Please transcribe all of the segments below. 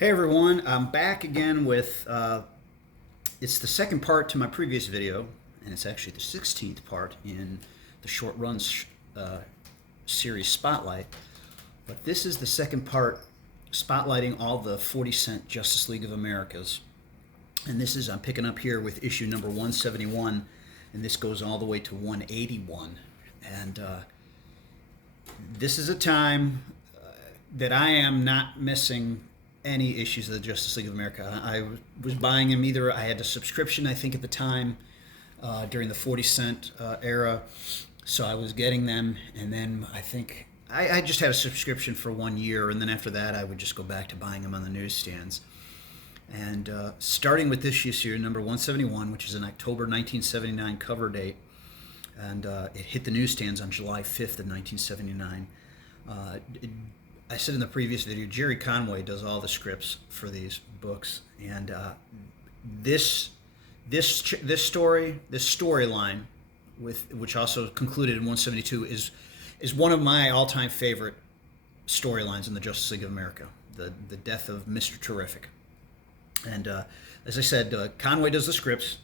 Hey everyone, I'm back again with it's the second part to my previous video, and it's actually the 16th part in the short runs series Spotlight. But this is the second part spotlighting all the 40 cent Justice League of Americas. And I'm picking up here with issue number 171, and this goes all the way to 181. And this is a time that I am not missing any issues of the Justice League of America. I was buying them either. I had a subscription, I think, at the time during the 40 cent era. So I was getting them, and then I think I just had a subscription for 1 year, and then after that, I would just go back to buying them on the newsstands. And starting with this issue, number 171, which is an October 1979 cover date, and it hit the newsstands on July 5th of 1979. I said in the previous video, Jerry Conway does all the scripts for these books, and this storyline, with which also concluded in 172, is one of my all-time favorite storylines in the Justice League of America. The death of Mr. Terrific, and as I said, Conway does the scripts.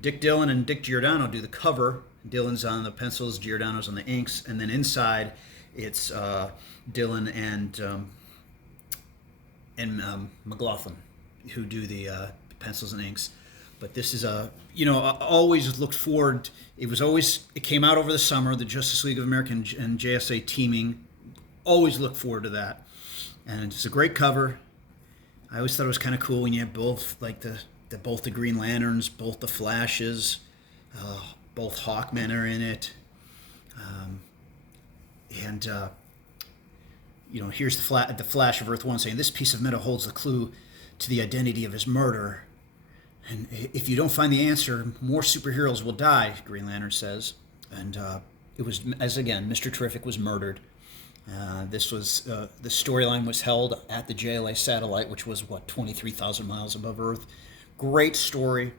Dick Dillon and Dick Giordano do the cover. Dillon's on the pencils, Giordano's on the inks, and then inside it's Dillon and McLaughlin who do the pencils and inks. But this is I always looked forward. It came out over the summer, the Justice League of America and JSA teaming. Always looked forward to that, and it's a great cover. I always thought it was kind of cool when you have both, like both the Green Lanterns, both the Flashes, both Hawkmen are in it, and here's the Flash of Earth One saying this piece of metal holds the clue to the identity of his murder, and if you don't find the answer, more superheroes will die. Green Lantern says, and it was as again, Mr. Terrific was murdered. The storyline was held at the JLA satellite, which was 23,000 miles above Earth. Great story.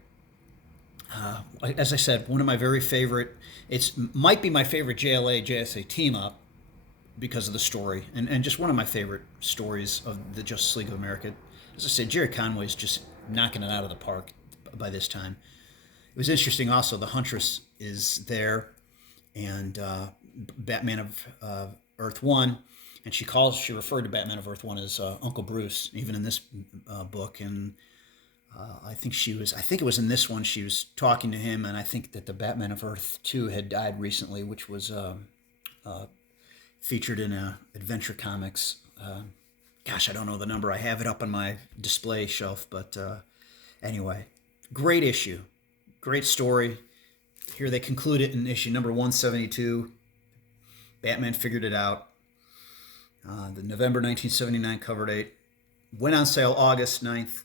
As I said, one of my very favorite. It might be my favorite JLA JSA team up because of the story, and just one of my favorite stories of the Justice League of America. As I said, Jerry Conway's just knocking it out of the park by this time. It was interesting also, the Huntress is there, and Batman of Earth One, and she referred to Batman of Earth One as Uncle Bruce, even in this book. And I think it was in this one she was talking to him, and I think that the Batman of Earth Two had died recently, which was featured in Adventure Comics. Gosh, I don't know the number. I have it up on my display shelf, but anyway, great issue, great story. Here they conclude it in issue number 172. Batman figured it out. The November 1979 cover date went on sale August 9th.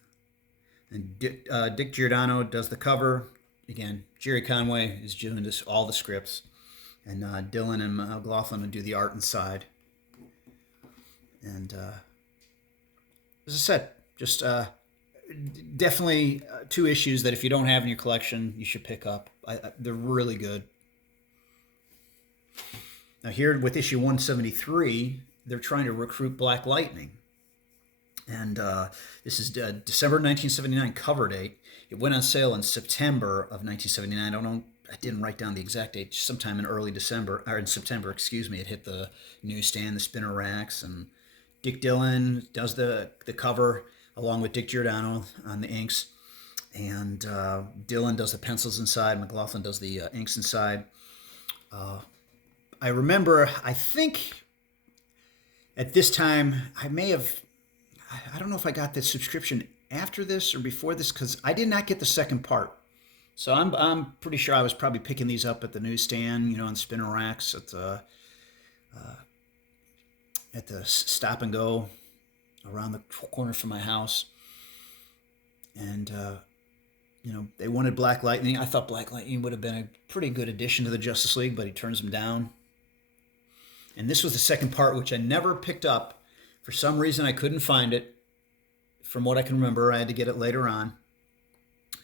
And Dick Giordano does the cover. Again, Jerry Conway is doing all the scripts. And Dillon and McLaughlin do the art inside. And as I said, just definitely two issues that if you don't have in your collection, you should pick up. They're really good. Now here with issue 173, they're trying to recruit Black Lightning. And this is December 1979 cover date. It went on sale in September of 1979. I don't know. I didn't write down the exact date. Sometime in early December, or in September, excuse me. It hit the newsstand, the spinner racks, and Dick Dillon does the cover along with Dick Giordano on the inks, and Dillon does the pencils inside. McLaughlin does the inks inside. I remember, I think at this time, I don't know if I got the subscription after this or before this, because I did not get the second part. So I'm pretty sure I was probably picking these up at the newsstand, on spinner racks at the stop and go around the corner from my house. And they wanted Black Lightning. I thought Black Lightning would have been a pretty good addition to the Justice League, but he turns them down. And this was the second part, which I never picked up. For some reason, I couldn't find it. From what I can remember, I had to get it later on.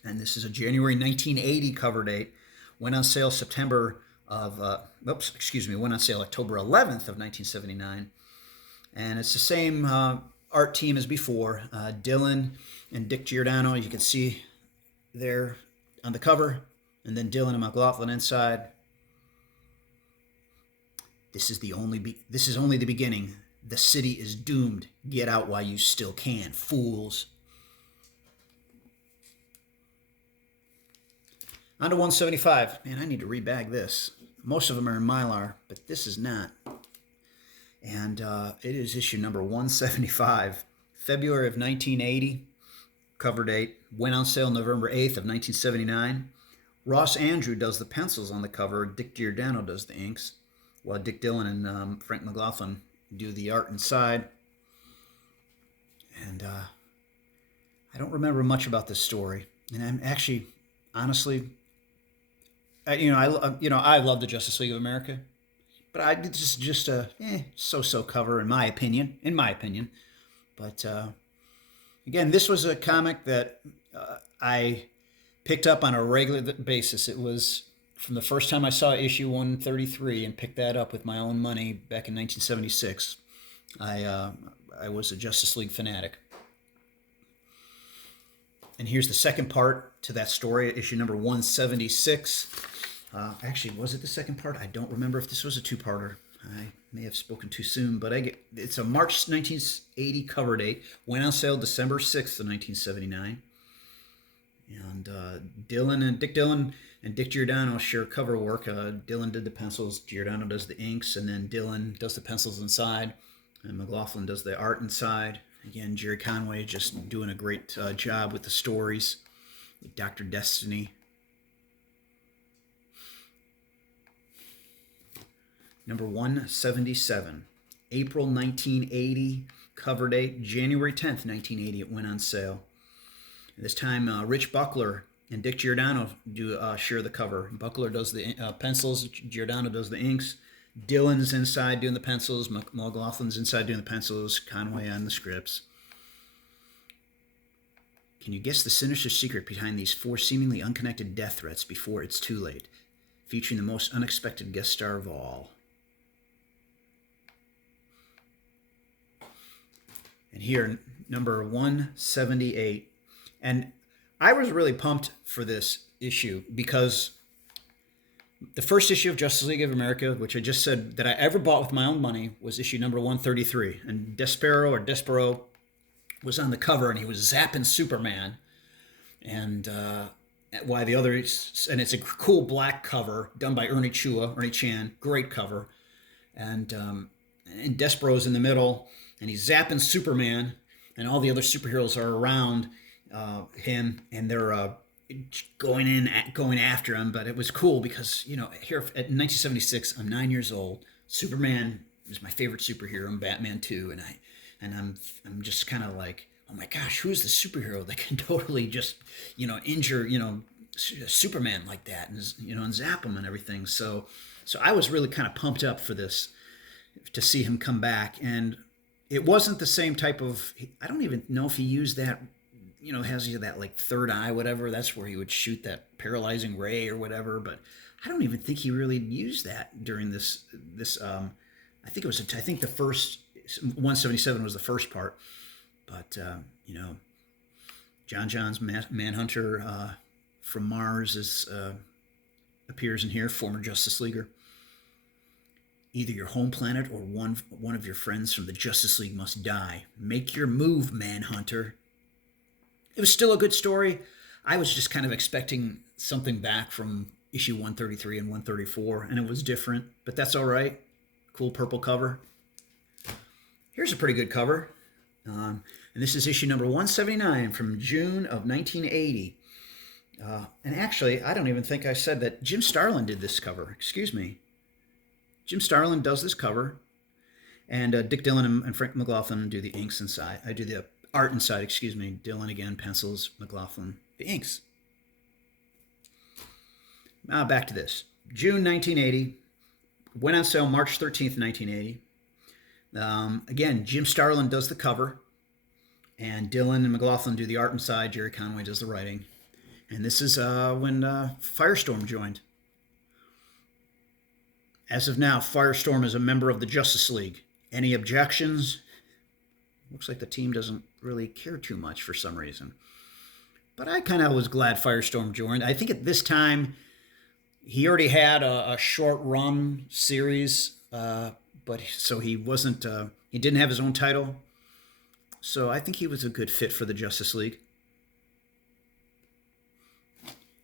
And this is a January 1980 cover date. Went on sale went on sale October 11th of 1979. And it's the same art team as before. Dylan and Dick Giordano, you can see there on the cover, and then Dylan and McLaughlin inside. This is only the beginning. The city is doomed. Get out while you still can, fools. On to 175. Man, I need to rebag this. Most of them are in Mylar, but this is not. And it is issue number 175, February of 1980. Cover date went on sale November 8th of 1979. Ross Andrew does the pencils on the cover. Dick Giordano does the inks, while Dick Dillon and Frank McLaughlin do the art inside. And I don't remember much about this story. And I'm actually, honestly, I love the Justice League of America, but it's just a so-so cover in my opinion. But again, this was a comic that I picked up on a regular basis. It was from the first time I saw issue 133 and picked that up with my own money back in 1976. I was a Justice League fanatic. And here's the second part to that story, issue number 176. Actually, was it the second part? I don't remember if this was a two-parter. I may have spoken too soon, but it's a March 1980 cover date. Went on sale December 6th of 1979. And Dick Dillon and Dick Giordano share cover work. Dillon did the pencils, Giordano does the inks, and then Dillon does the pencils inside, and McLaughlin does the art inside. Again, Jerry Conway just doing a great job with the stories, with Dr. Destiny. Number 177, April 1980, cover date, January 10th, 1980, it went on sale. This time, Rich Buckler and Dick Giordano do share the cover. Buckler does the pencils, Giordano does the inks. Dillon's inside doing the pencils, McLaughlin's inside doing the pencils, Conway on the scripts. Can you guess the sinister secret behind these 4 seemingly unconnected death threats before it's too late? Featuring the most unexpected guest star of all. And here, number 178. And I was really pumped for this issue because the first issue of Justice League of America, which I just said that I ever bought with my own money, was issue number 133. And Despero was on the cover, and he was zapping Superman. And why the other, and it's a cool black cover done by Ernie Chan, great cover. And Despero's in the middle, and he's zapping Superman, and all the other superheroes are around him, and they're going after him. But it was cool because, here at 1976, I'm 9 years old. Superman is my favorite superhero, and Batman too, and I'm just kind of like, oh my gosh, who's the superhero that can totally just injure Superman like that, and zap him and everything. So I was really kind of pumped up for this, to see him come back. And it wasn't the same type of, I don't even know if he used that, has that like third eye, whatever. That's where he would shoot that paralyzing ray or whatever. But I don't even think he really used that during this. I think the first 177 was the first part. But John's Manhunter from Mars appears in here, former Justice Leaguer. Either your home planet or one of your friends from the Justice League must die. Make your move, Manhunter. It was still a good story. I was just kind of expecting something back from issue 133 and 134, and it was different, but that's all right. Cool purple cover. Here's a pretty good cover. And this is issue number 179 from June of 1980. And actually, I don't even think I said that Jim Starlin did this cover. Excuse me. Jim Starlin does this cover, and Dick Dillon and Frank McLaughlin do the inks inside. I do the art inside, excuse me. Dillon again, pencils, McLaughlin, the inks. Now back to this. June 1980. Went on sale March 13th, 1980. Again, Jim Starlin does the cover, and Dillon and McLaughlin do the art inside. Jerry Conway does the writing. And this is when Firestorm joined. As of now, Firestorm is a member of the Justice League. Any objections? Looks like the team doesn't really care too much for some reason. But I kind of was glad Firestorm joined. I think at this time he already had a short run series, but so he wasn't. He didn't have his own title, so I think he was a good fit for the Justice League.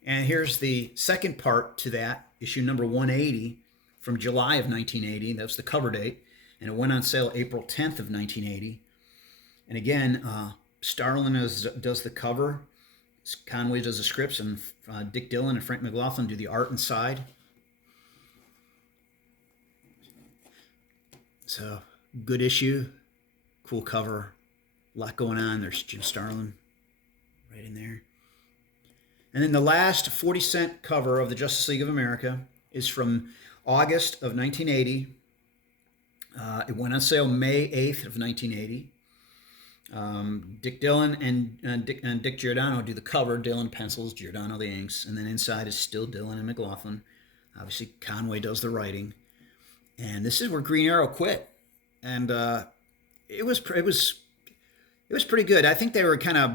And here's the second part to that, issue number 180 from July of 1980. That was the cover date, and it went on sale April 10th of 1980. And again, Starlin does the cover, Conway does the scripts, and Dick Dillon and Frank McLaughlin do the art inside. So, good issue, cool cover, a lot going on. There's Jim Starlin right in there. And then the last 40-cent cover of the Justice League of America is from August of 1980. It went on sale May 8th of 1980. Dick Dillon and Dick Giordano do the cover. Dillon pencils, Giordano the inks, and then inside is still Dillon and McLaughlin. Obviously, Conway does the writing, and this is where Green Arrow quit. And it was pretty good. I think they were kind of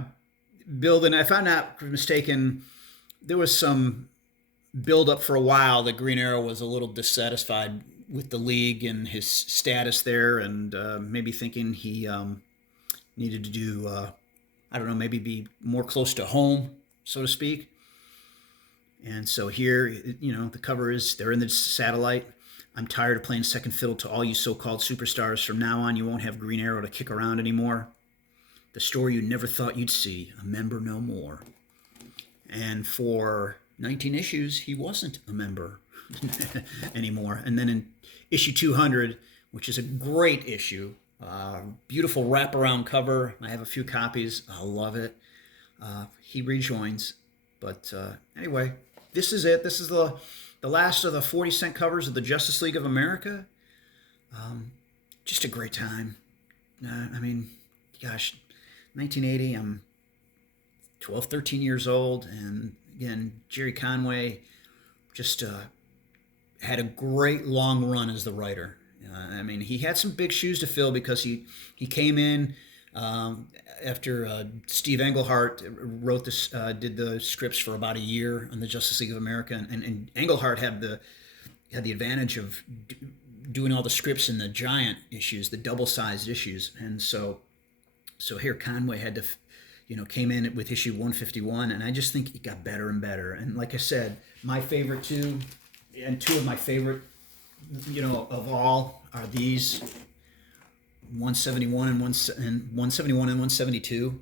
building. If I'm not mistaken, there was some build up for a while that Green Arrow was a little dissatisfied with the league and his status there, and maybe thinking he needed to do, I don't know, maybe be more close to home, so to speak. And so here, you know, the cover is, they're in the satellite. I'm tired of playing second fiddle to all you so-called superstars. From now on, you won't have Green Arrow to kick around anymore. The story you never thought you'd see, a member no more. And for 19 issues, he wasn't a member anymore. And then in issue 200, which is a great issue, beautiful wraparound cover. I have a few copies. I love it. He rejoins. But anyway, this is it. This is the last of the 40-cent covers of the Justice League of America. Just a great time. I mean, gosh, 1980, I'm 12, 13 years old. And again, Jerry Conway just had a great long run as the writer. I mean, he had some big shoes to fill because he came in after Steve Englehart wrote this, did the scripts for about a year on the Justice League of America, and Englehart had the advantage of doing all the scripts in the giant issues, the double-sized issues, and so here Conway had to, came in with issue 151, and I just think it got better and better. And like I said, my favorite two, and two of my favorite, of all are these 171 and 171 and 172.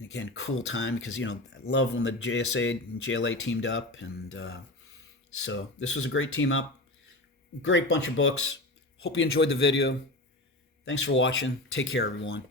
Again, cool time because I love when the JSA and JLA teamed up, and so this was a great team up. Great bunch of books. Hope you enjoyed the video. Thanks for watching. Take care, everyone.